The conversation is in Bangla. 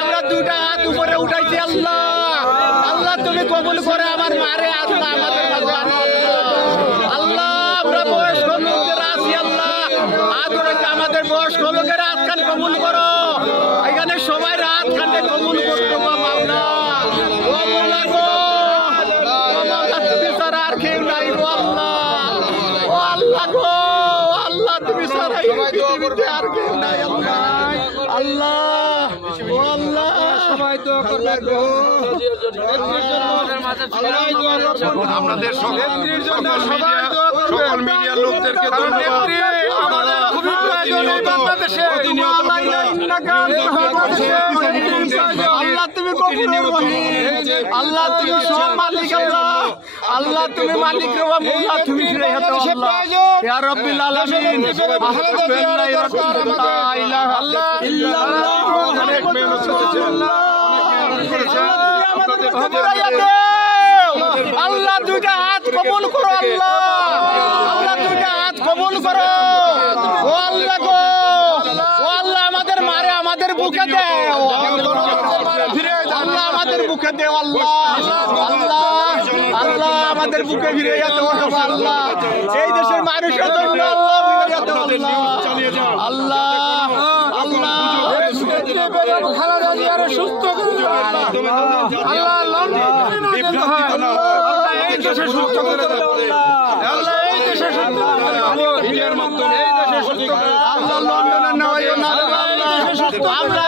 আমরা দুটা হাত উপরে উঠাইছি আল্লাহ, আল্লাহ তুমি কবুল করে আমার মারে আল্লাহ আমাদের মাঝে আল্লাহ। আমরা বয়স্ক লোকেরা আছি আল্লাহ, আদরকে আমাদের বয়স্ক লোকেরা আজকাল কবুল করো, এখানে সবাই রাত কান্দে কবুল করতো মাওলা। ও মাওলা গো, ও মাওলা তুমি ছাড়া আর কেউ নাই গো আল্লাহ। ও আল্লাহ গো, আল্লাহ তুমি ছাড়া এই পৃথিবীতে আর কেউ নাই আল্লাহ। আল্লাহ ও আল্লাহ সবাই দোয়া করবে গো, আপনাদের সকল মিডিয়ার লোকদেরকে ধন্যবাদ। আমাদের খুবই প্রয়োজন বাংলাদেশে আল্লাহ তুমি কবুল আল্লাহ তুমি সব মালিক আল্লাহ, আল্লাহ তুমি মালিক রে আল্লাহ তুমি ফিরে হাতে আল্লাহ ইয়া রাব্বিল আলামিন আহমদ লা ইলাহা ইল্লাল্লাহ অনেক মেহনত করেছেন আল্লাহ। দুইটা হাত কবুল করো আল্লাহ, আল্লাহ দুইটা হাত কবুল করো। ও আল্লাহ গো, ও আল্লাহ আমাদের মারে আমাদের বুকে দেও আল্লাহ, আমাদের বুকে দেও আল্লাহ, আল্লাহ আল্লাহ আমাদের বুকে ফিরে যেতে আল্লাহ। এই দেশের মানুষের জন্য আল্লাহ আল্লাহ আল্লাহ সুস্থ আমরা